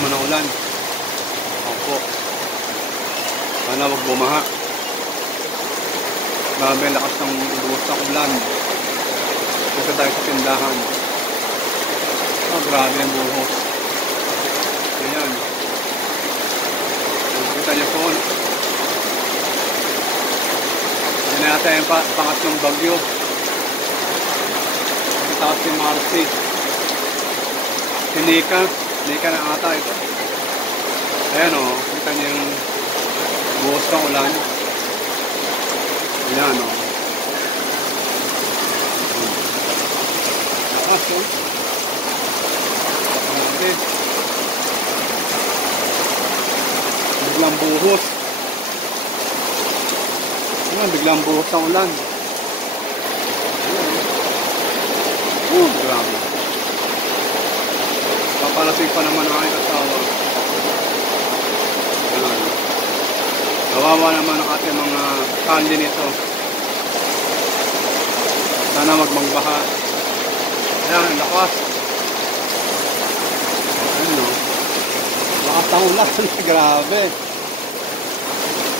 naman ang ulan. Opo. Sana wag bumaha. Grabe lakas ng buhos ng ulan. Dito tayo sa tindahan. Oh, grabe ang buhos. Ayan. Kita niyo po. Yan na yata yung pangatlong bagyo. Tapos si Marcy. Si Nika. Nika na ata ito. Ayan o. Kita niyo yung buhos ng ulan. Ayan o. Lakas o. Grabe. Biglang buhos. Ayan, biglang buhos ng ulan. Grabe. Papalasig pa naman ang aking asawa. Ayan. Kawawa naman ang ating mga kandi nito. Sana magmangbaha. Ayan, lakas. Ayan o. Lakas ang ulan. Grabe.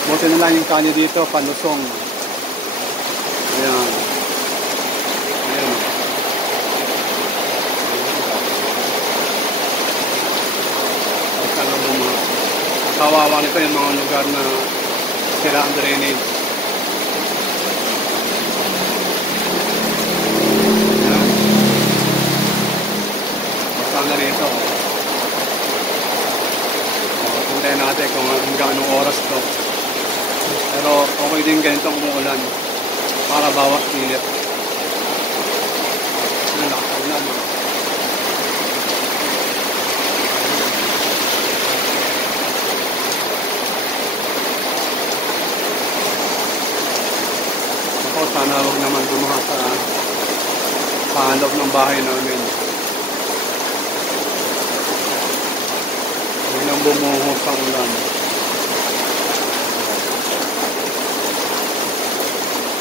Buti na lang yung kandi dito, palusong. Ayan. Ayan. Kawawa nito yung mga lugar na sira ang drainage. Ayan. Basta na rito. Puntayin natin kung hanggang anong oras to. Pero okay din ganitong umuulan para bawas init. Ayan, lakas ang ulan. Sana huwag naman bumaha sa loob ng bahay namin. Huwag nang bumuhos ang ulan.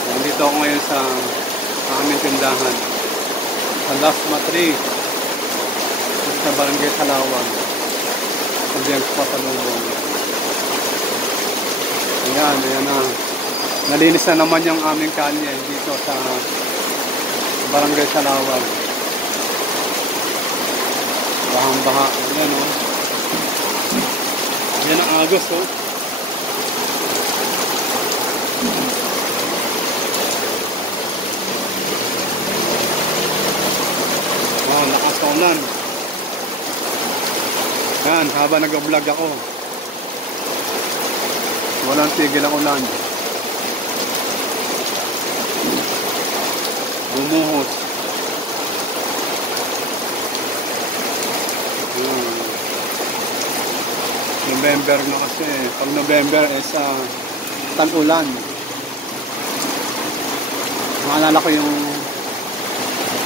Nandito ako ngayon sa aming tindahan. Sa Las Matri. Sa Barangay Salawag. Sa James Pasalubong. Ayan, ayan na. Nalinis na naman yung aming kalye dito sa Barangay Salawag. Bahang-baha. Ayan o. Ayan ang agos o. Wow, lakas na ulan. Ayan, habang nag-vlog ako. Walang tigil ang ulan. Bumuhos. November na kasi. Pag November is tag-ulan. Maalala ko yung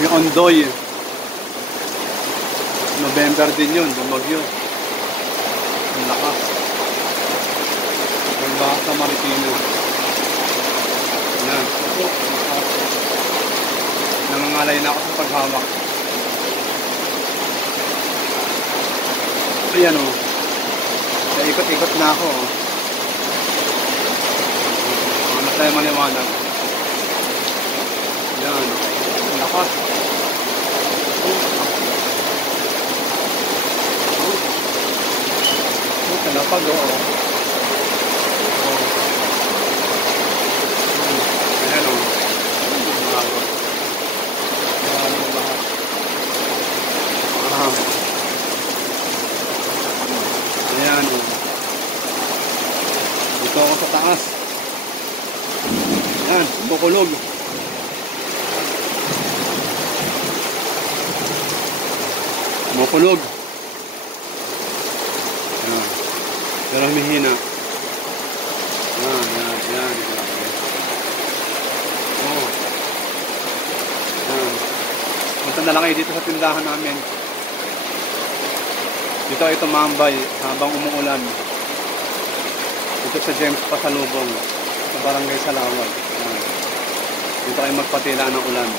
Ondoy. November din yun. Bumagyo. Ang lakas. Pagbaha sa Marikina. Yan. Nangangalay na ako sa paghawak. Ayan o. Ikot-ikot na ako. Ano tayo maliwanag. Ayan. Lakas. Talapag o. Ayan o. Ayan o. Dito ako sa taas. Ayan, bukulog. Bukulog. Ayan. Pero humihina. Ayan, ayan, ayan. Oh. Ayan. Punta na lang kayo dito sa tindahan namin. Dito ay tumambay habang umuulan. Dito sa James Pasalubong, sa Barangay Salawag. Dito ay magpatila ng ulan.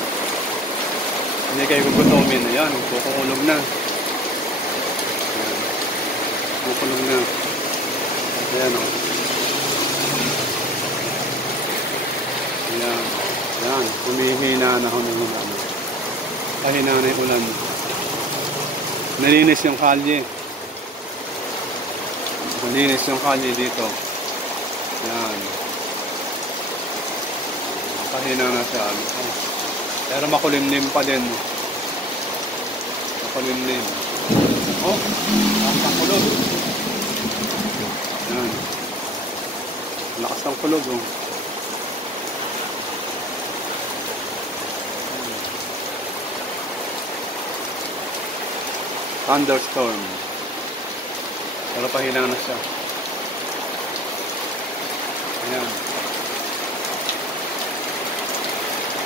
Hindi kayo gugutomin. Ayan, kukulog na. kumukulong na. Ayan o. Ayan. Ayan. Humihina na humihina na. Kahina na yung ulan. Nalinis yung kalye. Nalinis yung kalye dito. Ayan. Kahina na siya. Pero makulimlim pa din. Makulimlim. Oh, ang kulog. Ayan. Lakas ng kulog, oh. Thunderstorm. Pero pahina na siya. Ayan.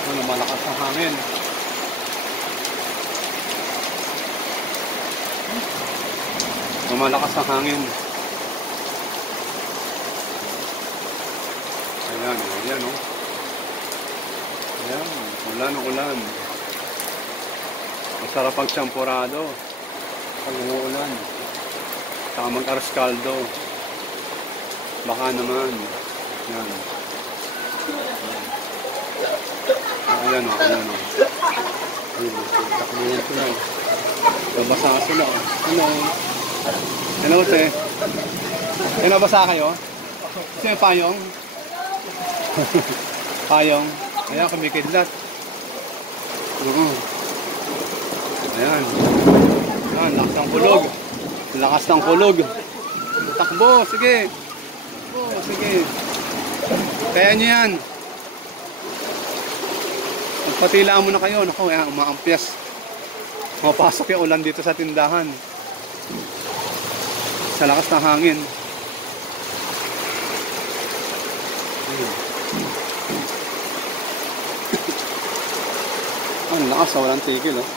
Ano, malakas ang hangin. Malakas ang hangin. Ayan, ayan, oh. Ayan, ulan, ulan. Masarap ang champurado pag umuulan. Saka mag-aros kaldo. Baka naman. Ayan. Ayan, oh, ayan, oh. Ayan, takbuhan sila. Babasa sila, oh. Hello. Hello, te. Nabasa kayo? Sino yung payong? Payong. Ayan, kumikidlat. Ayan. Ayan, lakas ng kulog. Lakas ng kulog. Takbo, sige. Takbo, sige. Kaya nyo yan. Magpatila muna kayo. Naku, ayan, umaampias. Mapasok yung ulan dito sa tindahan. Sa lakas ng hangin. Ang lakas, walang tigil, oh.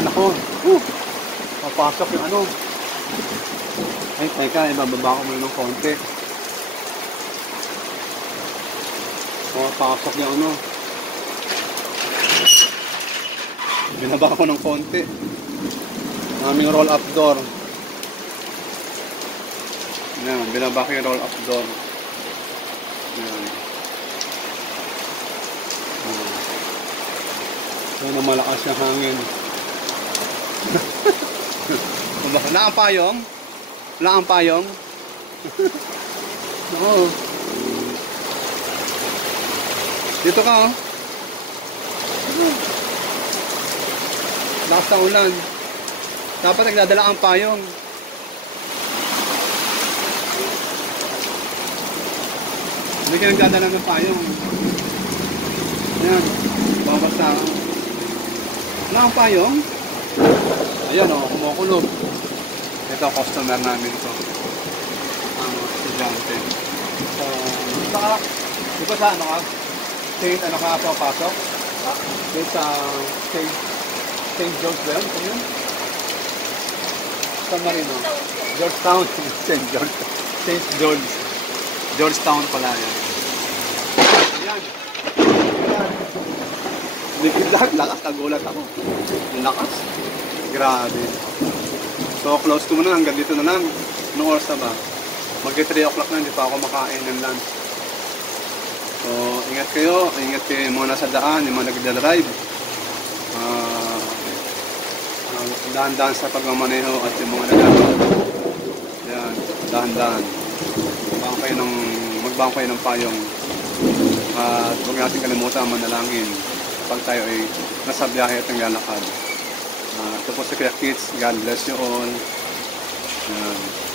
Nako. Papasok yung ano. Ay, teka, ibababa ko muna ng konti. Papasok yung ano. Binaba ko ng konti. Aming roll-up door. Yan, binaba ko yung roll-up door. Yan. Yan, malakas yung hangin. Wala ang payong? Wala ang payong? Oo. Dito ka, oh. Lakas ng ulan. Dapat nagdadala ang payong. Hindi ka nagdadala ng payong. Ayan. Babasa. Wala ang payong? Ayan, oh, kumukulog. Ito, customer namin ito. Ang estudyante. So, di ba sa ano ka? Saint, ano ka papasok? Saint sa Saint George ba yun? Ano yun? San Marino? Georgetown. Saint George. Saint George. Georgetown pala yan. Ayan. Ayan. Likid lakas. Nagulat ako. Lakas. Grabe. So, close ko muna. Hanggang dito na lang. Anong oras na ba? Mag-3 o'clock na. Hindi pa ako makain ng lunch. So, ingat kayo. Ingat kayo yung mga nasa daan. Yung mga nagdadrive. Dahan-dahan sa pagmamaneho at yung mga nagdadrive. Yan. Dahan-dahan. Magbang kayo ng payong. At huwag natin kalimutan manalangin pag tayo ay nasa biyahe at naglalakad. Ito po si Kuya Kids. God bless you all. Yan.